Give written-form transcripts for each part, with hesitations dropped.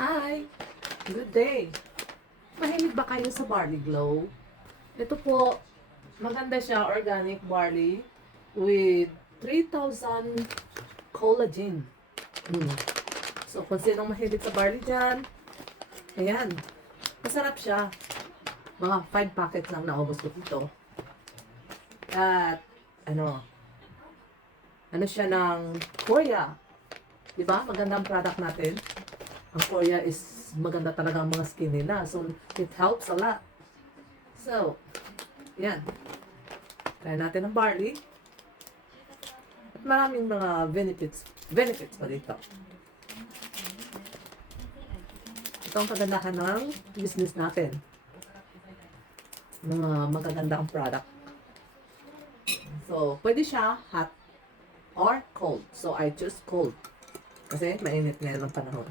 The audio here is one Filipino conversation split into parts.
Hi! Good day! Mahilig ba kayo sa Barley Glow? Ito po, maganda siya, organic barley with 3,000 collagen. Mm. So, kung sinong mahilig sa barley dyan, ayan, masarap siya. Mga 5 packets lang naubos ko dito. At, ano siya ng Korea. Diba? Magandang product natin. Ang Korea is maganda talaga ang mga skin nila. So, it helps a lot. So, yan. Try natin ang barley. At maraming mga benefits pa dito. Ito ang kagandahan ng business natin. Mga magaganda ang product. So, pwede siya hot or cold. So, I choose cold. Kasi mainit ngayon ang panahon.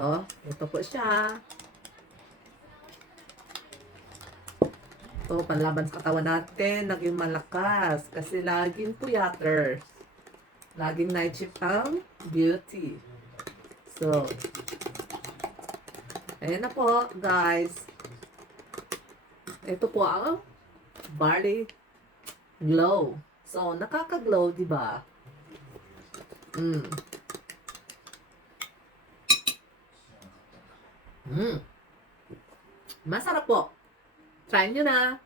So, ito po siya. Ito, panlaban sa katawan natin, naging malakas. Kasi laging puyater. Laging night shift ang beauty. So, ayan na po, guys. Ito po ang Barley Glow. So, nakaka-glow, di ba? Masarap po. Try nyo na.